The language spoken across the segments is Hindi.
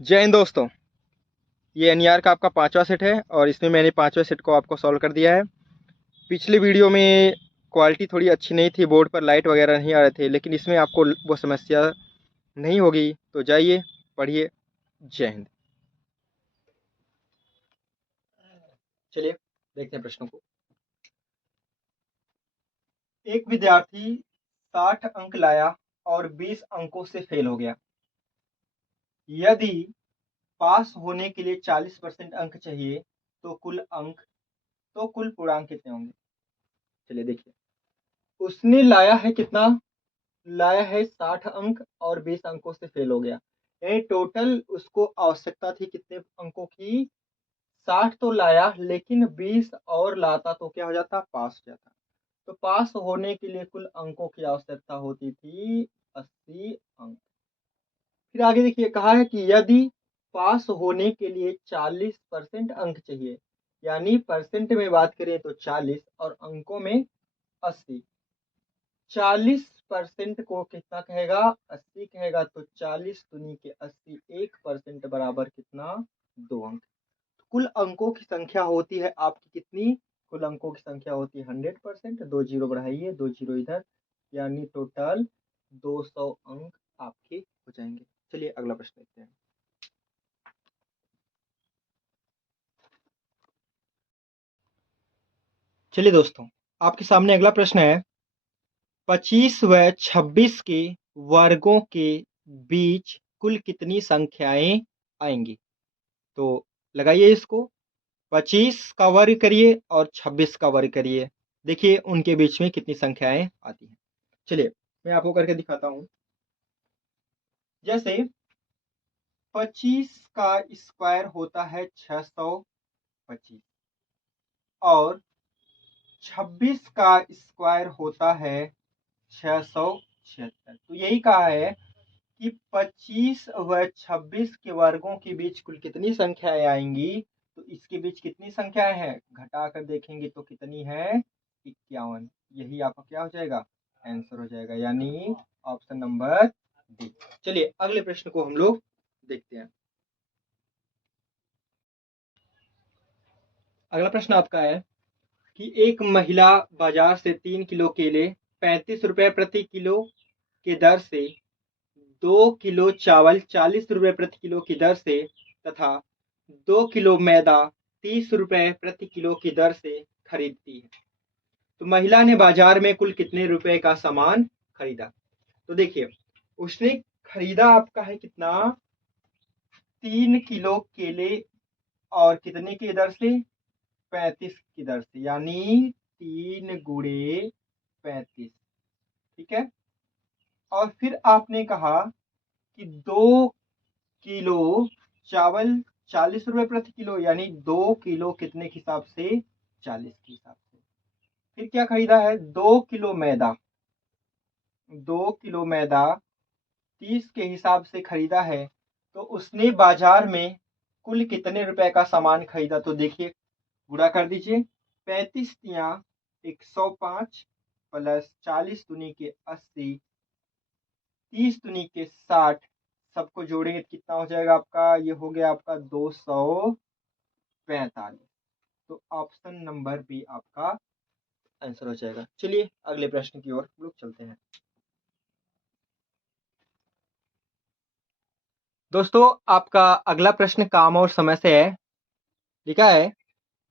जय हिंद दोस्तों। ये एनईआर का आपका पांचवा सेट है और इसमें मैंने पांचवें सेट को आपको सॉल्व कर दिया है। पिछली वीडियो में क्वालिटी थोड़ी अच्छी नहीं थी, बोर्ड पर लाइट वगैरह नहीं आ रहे थे, लेकिन इसमें आपको वो समस्या नहीं होगी। तो जाइए पढ़िए। जय हिंद। चलिए देखते हैं प्रश्नों को। एक विद्यार्थी 60 अंक लाया और 20 अंकों से फेल हो गया। यदि पास होने के लिए 40% अंक चाहिए तो कुल पूर्णांक कितने होंगे? चलिए देखिए, उसने लाया है कितना? लाया है 60 अंक और 20 अंकों से फेल हो गया। यानी टोटल उसको आवश्यकता थी कितने अंकों की? 60 तो लाया, लेकिन 20 और लाता तो क्या हो जाता? पास हो जाता। तो पास होने के लिए कुल अंकों की आवश्यकता होती थी 80 अंक। फिर आगे देखिए, कहा है कि यदि पास होने के लिए 40% अंक चाहिए, यानी परसेंट में बात करें तो 40 और अंकों में 80। 40% को कितना कहेगा? 80 कहेगा। तो 40 दूनी के 80, 1% बराबर कितना? 2 अंक। कुल अंकों की संख्या होती है आपकी कितनी? कुल अंकों की संख्या होती है 100%। 2 जीरो बढ़ाइए, 2 जीरो इधर, यानी टोटल 200 अंक आपके हो जाएंगे। चलिए अगला प्रश्न देखते हैं। चलिए दोस्तों, आपके सामने अगला प्रश्न है। 25 व 26 के वर्गों के बीच कुल कितनी संख्याएं आएंगी? तो लगाइए इसको। 25 का वर्ग करिए और 26 का वर्ग करिए। देखिए उनके बीच में कितनी संख्याएं आती हैं। चलिए मैं आपको करके दिखाता हूं। जैसे 25 का स्क्वायर होता है 625 और 26 का स्क्वायर होता है 676। तो यही कहा है कि 25 व 26 के वर्गों के बीच कुल कितनी संख्याएं आएंगी। तो इसके बीच कितनी संख्याएं हैं, घटाकर देखेंगे तो कितनी है? 51। यही आपका क्या हो जाएगा? आंसर हो जाएगा, यानी ऑप्शन नंबर डी। चलिए अगले प्रश्न को हम लोग देखते हैं। अगला प्रश्न आपका है कि एक महिला बाजार से 3 किलो केले 35 रुपए प्रति किलो की दर से 2 किलो चावल 40 रुपए प्रति किलो की दर से तथा 2 किलो मैदा 30 रुपए प्रति किलो की दर से खरीदती है। तो महिला ने बाजार में कुल कितने रुपए का सामान खरीदा? तो देखिए, उसने खरीदा आपका है कितना? 3 किलो केले और कितने की दर से? 35 की दर से, यानी 3 गुणे 35। ठीक है। और फिर आपने कहा कि 2 किलो चावल 40 रुपए प्रति किलो, यानी 2 किलो कितने के हिसाब से? 40 के हिसाब से। फिर क्या खरीदा है? 2 किलो मैदा। 2 किलो मैदा 30 के हिसाब से खरीदा है। तो उसने बाजार में कुल कितने रुपए का सामान खरीदा? तो देखिए, पूरा कर दीजिए। 35 या 105 प्लस 40 दूनी के 80, 30 दूनी के 60, सबको जोड़ेंगे तो कितना हो जाएगा आपका? ये हो गया आपका 245। तो ऑप्शन नंबर बी आपका आंसर हो जाएगा। चलिए अगले प्रश्न की ओर हम लोग चलते हैं। दोस्तों, आपका अगला प्रश्न काम और समय से है। लिखा है,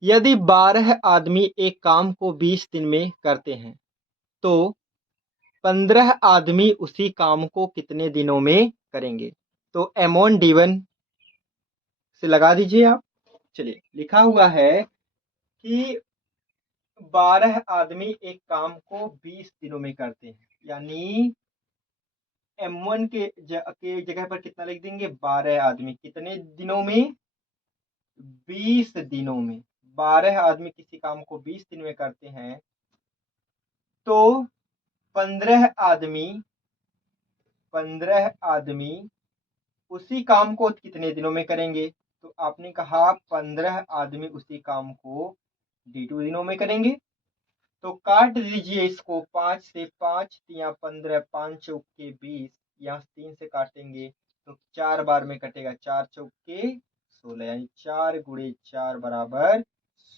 यदि 12 आदमी एक काम को 20 दिन में करते हैं तो 15 आदमी उसी काम को कितने दिनों में करेंगे? तो M1D1 से लगा दीजिए आप। चलिए, लिखा हुआ है कि 12 आदमी एक काम को 20 दिनों में करते हैं, यानी M1 के जगह पर कितना लिख देंगे? 12 आदमी कितने दिनों में? 20 दिनों में। 12 आदमी किसी काम को 20 दिन में करते हैं तो 15 आदमी 15 आदमी उसी काम को कितने दिनों में करेंगे? तो आपने कहा 15 आदमी उसी काम को D2 दिनों में करेंगे। तो काट दीजिए इसको। 5 से 5 या 15, 5 चौक के 20, यहाँ 3 से काटेंगे तो 4 बार में कटेगा, 4 चौके 16, यानी 4 गुणे 4 बराबर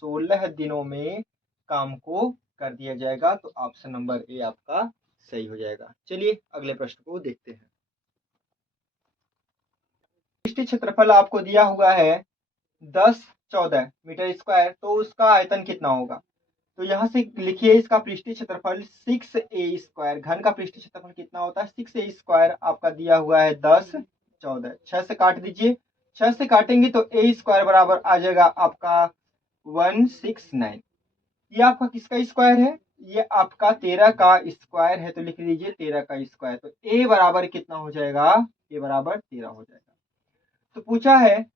16 दिनों में काम को कर दिया जाएगा। तो ऑप्शन नंबर ए आपका सही हो जाएगा। चलिए अगले प्रश्न को देखते हैं। पृष्ठीय क्षेत्रफल आपको दिया हुआ है 10-14 मीटर स्क्वायर, तो उसका आयतन कितना होगा? तो यहाँ से लिखिए इसका पृष्ठीय क्षेत्रफल 6a स्क्वायर, घन का पृष्ठीय क्षेत्रफल कितना होता है? 6a स्क्वायर आपका दिया हुआ है 10-14, 6 से काट दीजिए, 6 से काटेंगे तो a स्क्वायर बराबर आ जाएगा आपका 169। ये आपका किसका स्क्वायर है? ये आपका 13 का स्क्वायर है, तो लिख लीजिए 13 का स्क्वायर। तो a बराबर कितना हो जाएगा? a बराबर 13 हो जाएगा। तो पूछा है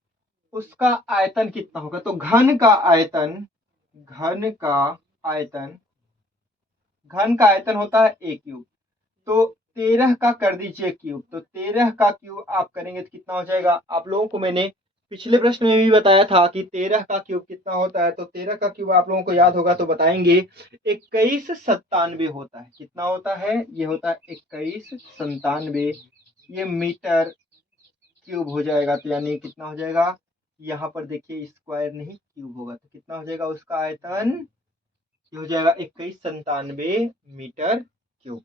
उसका आयतन कितना होगा? तो घन का आयतन होता है a क्यूब, तो 13 का कर दीजिए क्यूब, तो 13 का क्यूब आप करेंगे तो कितना हो जाएगा? आप लोगों को मैंने पिछले प्रश्न में भी बताया था कि 13 का क्यूब कितना होता है। तो 13 का क्यूब आप लोगों को याद होगा तो बताएंगे, 2197 होता है। कितना होता है? ये होता है 2197, ये मीटर क्यूब हो जाएगा। तो यानी कितना हो जाएगा? यहाँ पर देखिए स्क्वायर नहीं क्यूब होगा, तो कितना हो जाएगा उसका आयतन? ये हो जाएगा 2197 मीटर क्यूब।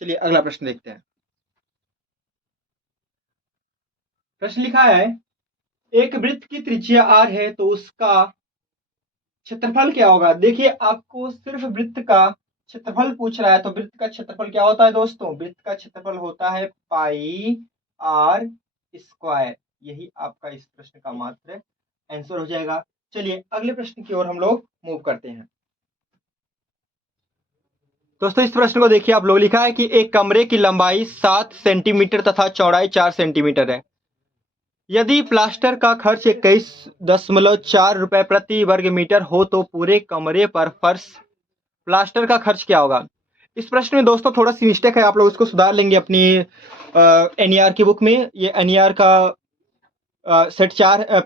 चलिए अगला प्रश्न देखते हैं। प्रश्न लिखा है एक वृत्त की त्रिज्या r है, तो उसका क्षेत्रफल क्या होगा? देखिए आपको सिर्फ वृत्त का क्षेत्रफल पूछ रहा है, तो वृत्त का क्षेत्रफल क्या होता है दोस्तों? वृत्त का क्षेत्रफल होता है पाई r स्क्वायर। यही आपका इस प्रश्न का मात्र आंसर हो जाएगा। चलिए अगले प्रश्न की ओर हम लोग मूव करते हैं। दोस्तों इस प्रश्न को देखिए आप लोग, लिखा है कि एक कमरे की लंबाई 7 सेंटीमीटर तथा चौड़ाई 4 सेंटीमीटर है। यदि प्लास्टर का खर्च 21.4 रुपए प्रति वर्ग मीटर हो तो पूरे कमरे पर फर्श प्लास्टर का खर्च क्या होगा? इस प्रश्न में दोस्तों थोड़ा सी मिस्टेक है, आप लोग इसको सुधार लेंगे अपनी एनईआर की बुक में। ये एनईआर का सेट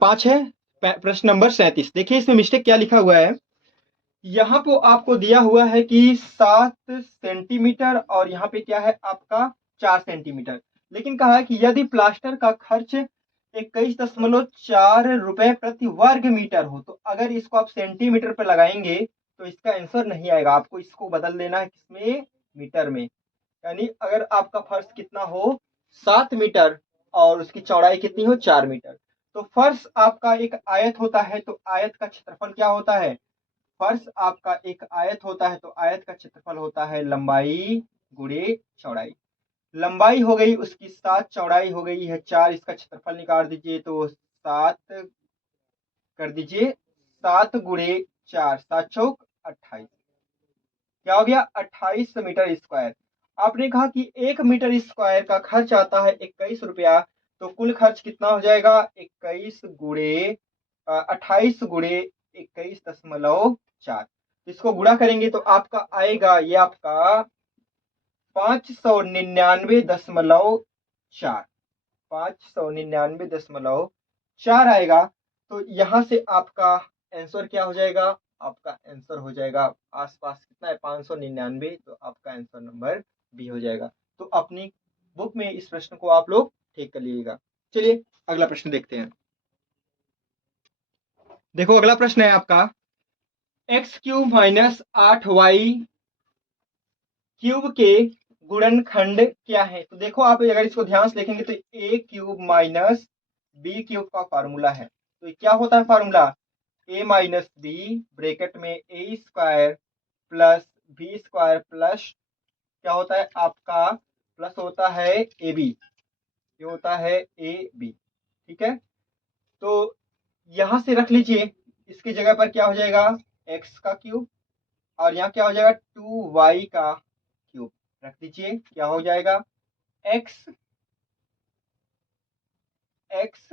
5 है, प्रश्न नंबर 37। देखिए इसमें मिस्टेक क्या लिखा हुआ है। यहाँ पे आपको दिया हुआ है कि 7 सेंटीमीटर और यहाँ पे क्या है आपका 4 सेंटीमीटर, लेकिन कहा है कि यदि प्लास्टर का खर्च 21.4 रुपए प्रति वर्ग मीटर हो, तो अगर इसको आप सेंटीमीटर पे लगाएंगे तो इसका आंसर नहीं आएगा। आपको इसको बदल देना है किसमें? मीटर में। यानी अगर आपका फर्श कितना हो 7 मीटर और उसकी चौड़ाई कितनी हो 4 मीटर, तो फर्श आपका एक आयत होता है, तो आयत का क्षेत्रफल क्या होता है? फर्श आपका एक आयत होता है, तो आयत का क्षेत्रफल होता है लंबाई गुणे चौड़ाई। लंबाई हो गई उसकी 7, चौड़ाई हो गई है 4, इसका क्षेत्रफल निकाल दीजिए तो 7 कर दीजिए, 7 गुणे 4, 7 चौक 28, क्या हो गया? 28 मीटर स्क्वायर। आपने कहा कि 1 मीटर स्क्वायर का खर्च आता है 21 रुपया, तो कुल खर्च कितना हो जाएगा? 21 गुणे 28 गुणे 21.4। इसको गुणा करेंगे तो आपका आएगा, ये आपका 599.4, 599.4 आएगा। तो यहां से आपका आंसर क्या हो जाएगा? आपका आंसर हो जाएगा आसपास कितना है 599, तो आपका आंसर नंबर बी हो जाएगा। तो अपनी बुक में इस प्रश्न को आप लोग ठीक कर लीजिएगा। चलिए अगला प्रश्न देखते हैं। देखो अगला प्रश्न है आपका x cube minus 8y cube के गुणनखंड क्या है? तो देखो आप अगर इसको ध्यान से देखेंगे तो a cube minus b cube का फार्मूला है। तो क्या होता है formula? a minus b bracket में a square plus b square plus क्या होता है आपका प्लस होता है ए बी, ये होता है ए बी। ठीक है, तो यहां से रख लीजिए, इसकी जगह पर क्या हो जाएगा? x का क्यूब, और यहाँ क्या हो जाएगा? 2y का क्यूब रख दीजिए, क्या हो जाएगा? x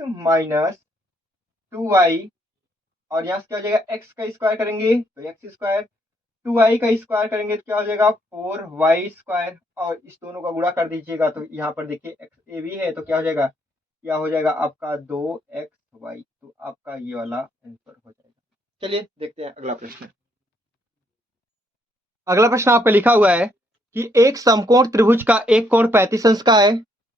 माइनस 2y, और यहाँ से क्या हो जाएगा? x का स्क्वायर करेंगे तो x स्क्वायर, 2y का स्क्वायर करेंगे तो क्या हो जाएगा? 4y स्क्वायर, और इस दोनों का गुणा कर दीजिएगा तो यहाँ पर देखिए x a भी है, तो क्या हो जाएगा? क्या हो जाएगा आपका 2xy। तो आपका ये वाला आंसर हो जाएगा। चलिए देखते हैं अगला प्रश्न। अगला प्रश्न आपका लिखा हुआ है कि एक समकोण त्रिभुज का एक कोण 35 अंश का है,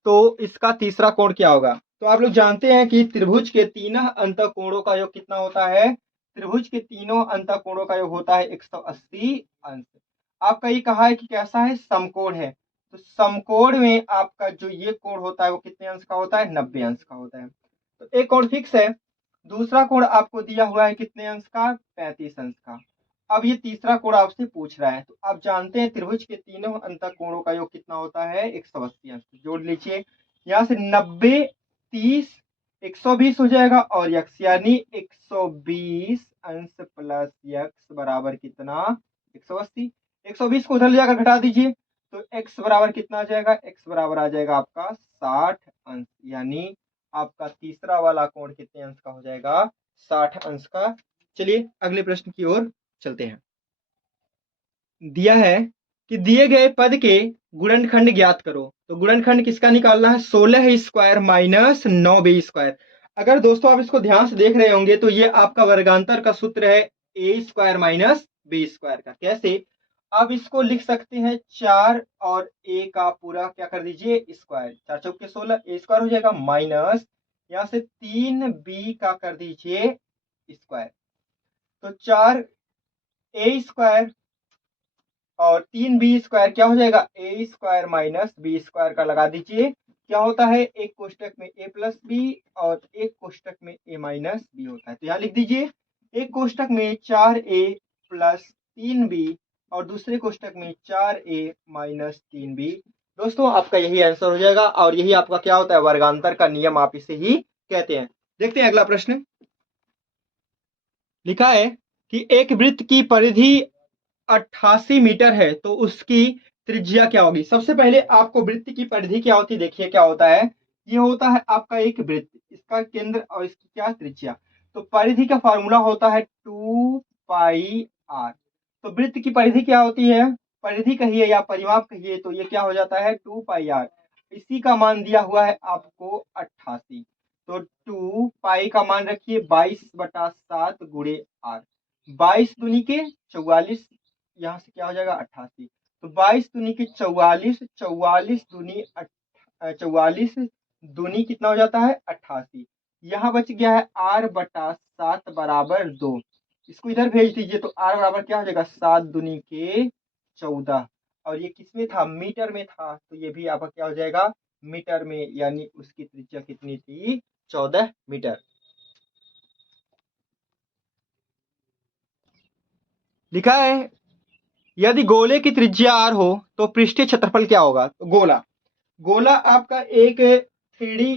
तो इसका तीसरा कोण क्या होगा? तो आप लोग जानते हैं कि त्रिभुज के तीनों अंतःकोणों का योग कितना होता है? त्रिभुज के तीनों अंतःकोणों का योग होता है 180 अंश। आपका ये कहा है कि कैसा है? समकोण है। तो समकोण में आपका जो ये कोण होता है वो कितने अंश का होता है? 90 अंश का होता है। तो एक कोण फिक्स है। दूसरा कोण आपको दिया हुआ है कितने अंश का? 35 अंश का। अब ये तीसरा कोण आपसे पूछ रहा है। तो आप जानते हैं त्रिभुज के तीनों अंतःकोणों का योग कितना होता है? 180 अंश। जोड़ लीजिए, यहाँ से 90, 30, 120 हो जाएगा और यक्स, यानी 120 अंश प्लस यक्स बराबर कितना? 180। 120 को उधर ले जाकर घटा दीजिए तो x बराबर कितना आ जाएगा? x बराबर आ जाएगा आपका 60 अंश। यानी आपका तीसरा वाला कोण कितने अंश का हो जाएगा? 60 अंश का। चलिए अगले प्रश्न की ओर चलते हैं। दिया है कि दिए गए पद के गुणनखंड ज्ञात करो। तो गुणनखंड किसका निकालना है? 16 स्क्वायर माइनस 9b स्क्वायर। अगर दोस्तों आप इसको ध्यान से देख रहे होंगे तो ये आपका वर्गांतर का सूत्र है ए स्क्वायर माइनस बी स्क्वायर का। कैसे? आप इसको लिख सकते हैं 4 और a का पूरा क्या कर दीजिए? स्क्वायर। 4 चौके 16, ए स्क्वायर हो जाएगा माइनस यहाँ से 3b का कर दीजिए स्क्वायर। तो 4 ए स्क्वायर और 3b स्क्वायर क्या हो जाएगा? ए स्क्वायर माइनस बी स्क्वायर का लगा दीजिए। क्या होता है? एक कोष्टक में a प्लस बी और एक कोष्टक में a माइनस बी होता है। तो यहाँ लिख दीजिए, एक कोष्टक में 4a प्लस 3b और दूसरे कोष्टक में 4a माइनस 3b। दोस्तों आपका यही आंसर हो जाएगा और यही आपका क्या होता है? वर्गांतर का नियम आप इसे ही कहते हैं। देखते हैं अगला प्रश्न। लिखा है कि एक वृत्त की परिधि 88 मीटर है तो उसकी त्रिज्या क्या होगी? सबसे पहले आपको वृत्त की परिधि क्या होती है देखिए क्या होता है। ये होता है आपका एक वृत्त, इसका केंद्र और इसकी क्या? त्रिज्या। तो परिधि का फॉर्मूला होता है 2πr। तो वृत्त की परिधि क्या होती है? परिधि कहिए या परिमाप कहिए तो ये क्या हो जाता है? 2πr। इसी का मान दिया हुआ है आपको 88। तो 2 का मान रखिए 22/7 गुणे r। 22 दूनी के 44, यहाँ से क्या हो जाएगा? 88। तो 22 दूनी की 44, 44 दूनी 44 दूनी कितना हो जाता है? 88। यहाँ बच गया है r/7 बराबर 2। इसको इधर भेज दीजिए तो r बराबर क्या हो जाएगा? 7 दूनी के 14। और ये किसमें था? मीटर में था। तो ये भी आपका क्या हो जाएगा? मीटर में। यानी उसकी त्रिज्या कितनी थी? 14 मीटर। लिखा है यदि गोले की त्रिज्या r हो तो पृष्ठीय क्षेत्रफल क्या होगा? तो गोला आपका एक 3D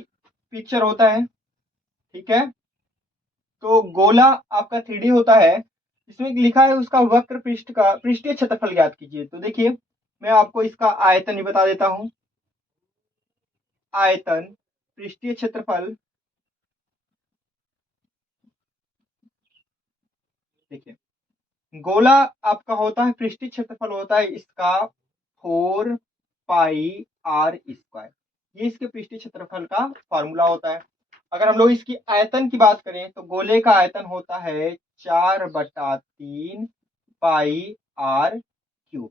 पिक्चर होता है, ठीक है। तो गोला आपका 3D होता है। इसमें लिखा है उसका वक्र पृष्ठ का पृष्ठीय क्षेत्रफल ज्ञात कीजिए। तो देखिए मैं आपको इसका आयतन ही बता देता हूं। आयतन, पृष्ठीय क्षेत्रफल, देखिए गोला आपका होता है पृष्ठीय क्षेत्रफल होता है इसका 4πr²। ये इसके पृष्ठीय क्षेत्रफल का फॉर्मूला होता है। अगर हम लोग इसकी आयतन की बात करें तो गोले का आयतन होता है 4/3πr³।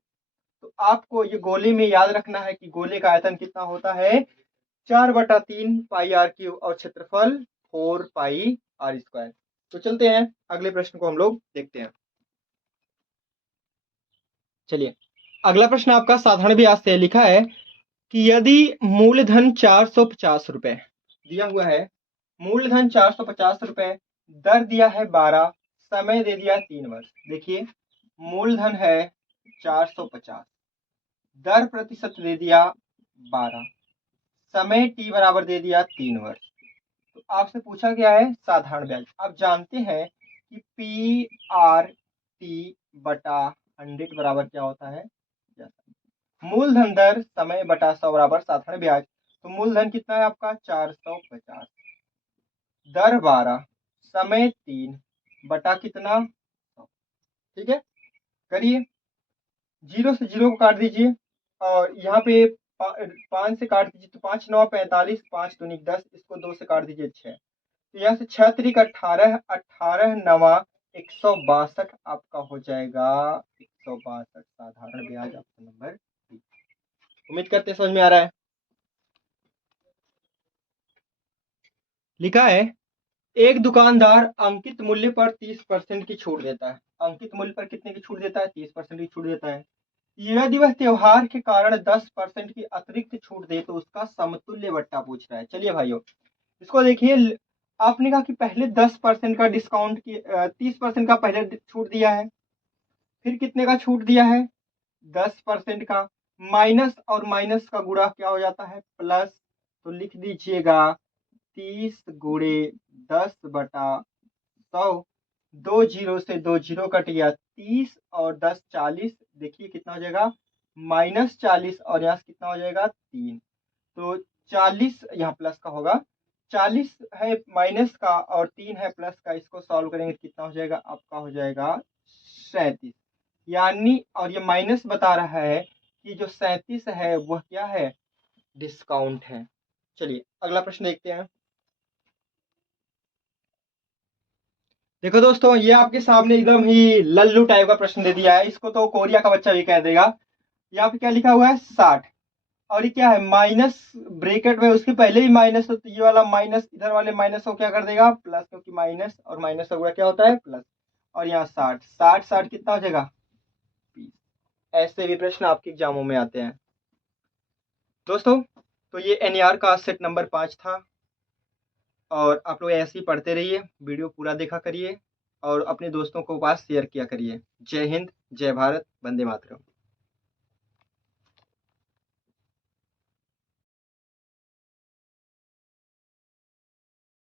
तो आपको ये गोले में याद रखना है कि गोले का आयतन कितना होता है? 4/3πr³ और क्षेत्रफल 4πr²। तो चलते हैं अगले प्रश्न को हम लोग देखते हैं। चलिए अगला प्रश्न आपका साधारण ब्याज से लिखा है कि यदि मूलधन 450 रुपए दिया हुआ है, मूलधन 450 रुपए, दर दिया है 12, समय दे दिया 3 वर्ष। देखिए मूलधन है 450, दर प्रतिशत दे दिया 12, समय t बराबर दे दिया 3 वर्ष। तो आपसे पूछा गया है साधारण ब्याज। आप जानते हैं कि PRT/100 बराबर क्या होता है? मूलधन दर समय बटा 100 बराबर साधारण ब्याज। तो मूलधन कितना है आपका? 450, दर 12, समय 3 बटा कितना? 100। ठीक है, करिए। 0 से 0 को काट दीजिए और यहाँ पे 5 से काट दीजिए तो 5 9 45, 5 दूनी 10, इसको 2 से काट दीजिए 6। तो यहाँ से 6 3 18, 18 9 162 आपका हो जाएगा 162 साधारण ब्याज। आपका नंबर। उम्मीद करते समझ में आ रहा है। लिखा है एक दुकानदार अंकित मूल्य पर 30% की छूट देता है। अंकित मूल्य पर कितने की छूट देता है? 30% की छूट देता है। यदि वह त्योहार के कारण 10% की अतिरिक्त छूट दे तो उसका समतुल्य बट्टा पूछ रहा है। चलिए भाइयों, इसको देखिए। आपने कहा कि पहले 10% का डिस्काउंट की 30% का पहले छूट दिया है, फिर कितने का छूट दिया है? 10% का। माइनस और माइनस का गुणा क्या हो जाता है? प्लस। तो लिख दीजिएगा 30 गुणे 10/100। 2 जीरो से 2 जीरो कट गया, 30 और 10 40। देखिए कितना हो जाएगा? -40 और यहाँ से कितना हो जाएगा? 3। तो 40 यहाँ प्लस का होगा। 40 है माइनस का और 3 है प्लस का, इसको सॉल्व करेंगे कितना हो जाएगा? आपका हो जाएगा 37। यानी और ये माइनस बता रहा है कि जो 37 है वह क्या है? डिस्काउंट है। चलिए अगला प्रश्न देखते हैं। देखो दोस्तों, ये आपके सामने एकदम ही लल्लू टाइप का प्रश्न दे दिया है, इसको तो कोरिया का बच्चा भी कह देगा। यहाँ पे क्या लिखा हुआ है? 60। और ये क्या है? माइनस ब्रैकेट में, उसके पहले भी माइनस, तो ये वाला माइनस इधर वाले माइनस को क्या कर देगा? प्लस, क्योंकि माइनस और माइनस का गुणा क्या होता है? प्लस। और यहाँ 60 60 60 कितना हो जाएगा? 20। ऐसे भी प्रश्न आपके एग्जामों में आते हैं दोस्तों। तो ये एनईआर का सेट नंबर 5 था। और आप लोग ऐसे ही पढ़ते रहिए, वीडियो पूरा देखा करिए और अपने दोस्तों को पास शेयर किया करिए। जय हिंद, जय भारत, वंदे मातरम।